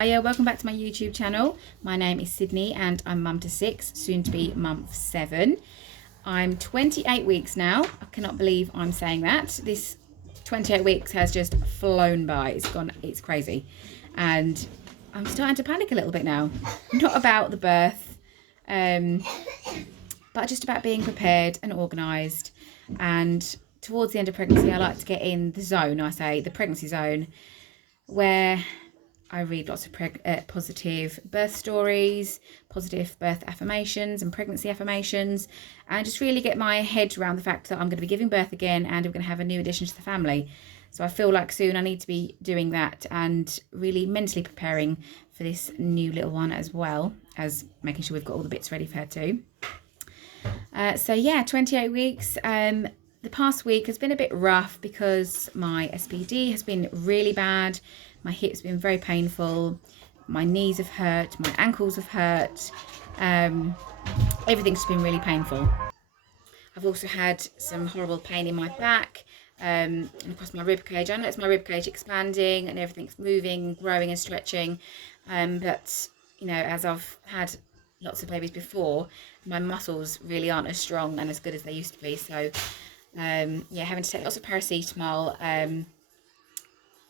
Hiya, welcome back to my YouTube channel. My name is Sydney and I'm mum to 6, soon to be mum for 7. I'm 28 weeks now. I cannot believe I'm saying that. This 28 weeks has just flown by. It's crazy. And I'm starting to panic a little bit now. Not about the birth, but just about being prepared and organised. And towards the end of pregnancy, I like to get in the zone, the pregnancy zone, where I read lots of positive birth stories, positive birth affirmations and pregnancy affirmations, and just really get my head around the fact that I'm going to be giving birth again and I'm going to have a new addition to the family. So I feel like soon I need to be doing that and really mentally preparing for this new little one, as well as making sure we've got all the bits ready for her too. So yeah, 28 weeks. The past week has been a bit rough because my SPD has been really bad. My hips have been very painful. My knees have hurt. My ankles have hurt. Everything's been really painful. I've also had some horrible pain in my back and across my rib cage. I know it's my rib cage expanding and everything's moving, growing and stretching. But, you know, as I've had lots of babies before, my muscles really aren't as strong and as good as they used to be. So, yeah, having to take lots of paracetamol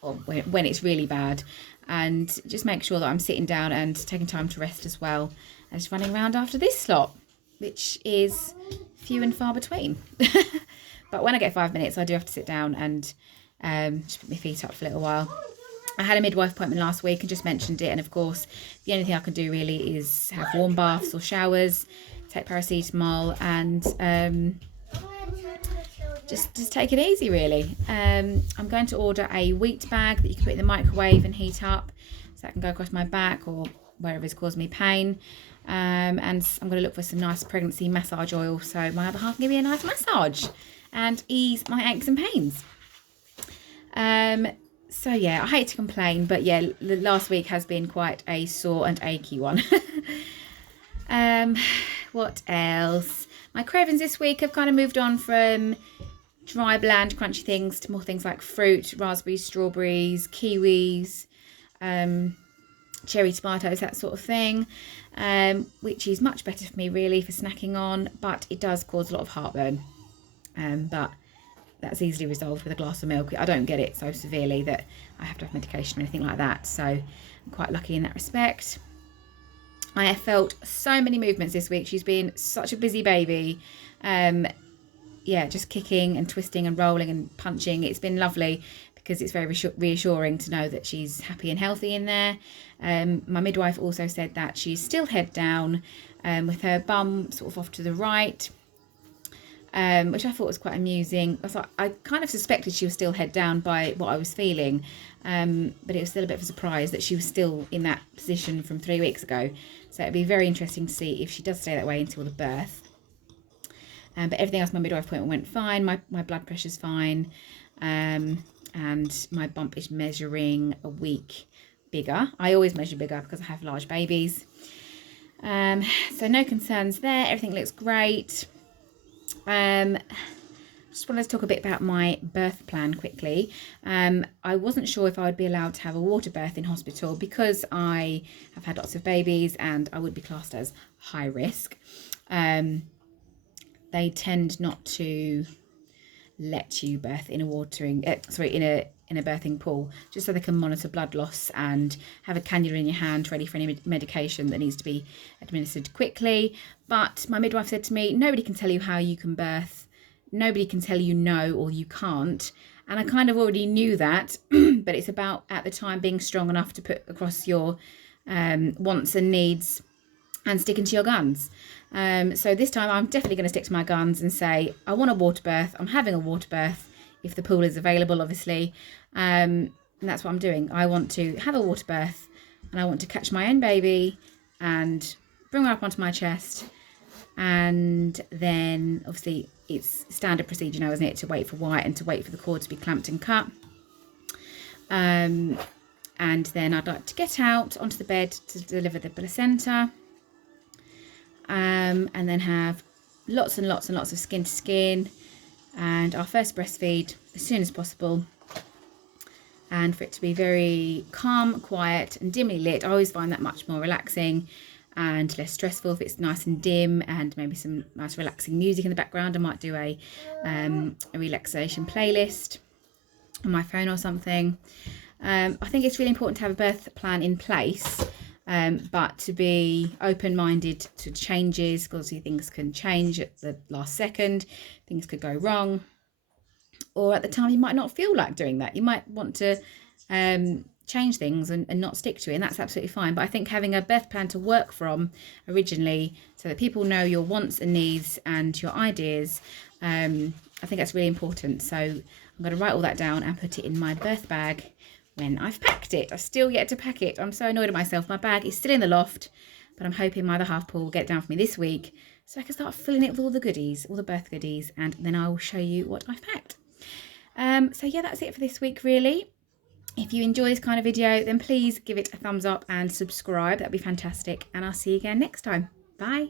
or when it's really bad, and just make sure that I'm sitting down and taking time to rest, as well as running around after this lot, which is few and far between. But when I get 5 minutes, I do have to sit down and just put my feet up for a little while. I had a midwife appointment last week and just mentioned it, and of course the only thing I can do really is have warm baths or showers, take paracetamol, and just take it easy, really. I'm going to order a wheat bag that you can put in the microwave and heat up, so that can go across my back or wherever it's causing me pain. And I'm going to look for some nice pregnancy massage oil so my other half can give me a nice massage and ease my aches and pains. So yeah, I hate to complain, but yeah, the last week has been quite a sore and achy one. What else? My cravings this week have kind of moved on from dry, bland, crunchy things to more things like fruit, raspberries, strawberries, kiwis, cherry tomatoes, that sort of thing, which is much better for me really for snacking on, but it does cause a lot of heartburn. But that's easily resolved with a glass of milk. I don't get it so severely that I have to have medication or anything like that, so I'm quite lucky in that respect. I have felt so many movements this week. She's been such a busy baby. Yeah, just kicking and twisting and rolling and punching. It's been lovely because it's very reassuring to know that she's happy and healthy in there. My midwife also said that she's still head down, with her bum sort of off to the right, which I thought was quite amusing. I kind of suspected she was still head down by what I was feeling, but it was still a bit of a surprise that she was still in that position from 3 weeks ago. So it'd be very interesting to see if she does stay that way until the birth. But everything else, my midwife appointment went fine. My blood pressure's fine, and my bump is measuring a week bigger. I always measure bigger because I have large babies. So no concerns there. Everything looks great. Just wanted to talk a bit about my birth plan quickly. I wasn't sure if I would be allowed to have a water birth in hospital because I have had lots of babies and I would be classed as high risk. They tend not to let you birth in a in a birthing pool, just so they can monitor blood loss and have a cannula in your hand ready for any medication that needs to be administered quickly. But my midwife said to me, nobody can tell you how you can birth. Nobody can tell you no or you can't. And I kind of already knew that, but it's about at the time being strong enough to put across your wants and needs and sticking to your guns. So this time I'm definitely going to stick to my guns and say I want a water birth. I'm having a water birth if the pool is available, obviously, and that's what I'm doing. I want to have a water birth and I want to catch my own baby and bring her up onto my chest, and then obviously it's standard procedure now, isn't it, to wait for White and to wait for the cord to be clamped and cut. And then I'd like to get out onto the bed to deliver the placenta. And then have lots and lots and lots of skin to skin, and our first breastfeed as soon as possible. and for it to be very calm, quiet and dimly lit. I always find that much more relaxing and less stressful if it's nice and dim, and maybe some nice relaxing music in the background. I might do a relaxation playlist on my phone or something. I think it's really important to have a birth plan in place, but to be open-minded to changes, because obviously things can change at the last second, things could go wrong, or at the time you might not feel like doing that. You might want to change things and not stick to it, and that's absolutely fine. But I think having a birth plan to work from originally, so that people know your wants and needs and your ideas, I think that's really important. So I'm going to write all that down and put it in my birth bag when I've packed it. I've still yet to pack it. I'm so annoyed at myself. My bag is still in the loft, but I'm hoping my other half Paul will get it down for me this week so I can start filling it with all the goodies, all the birth goodies, and then I will show you what I've packed. So yeah, that's it for this week, really. If you enjoy this kind of video, then please give it a thumbs up and subscribe. That'd be fantastic. And I'll see you again next time. Bye.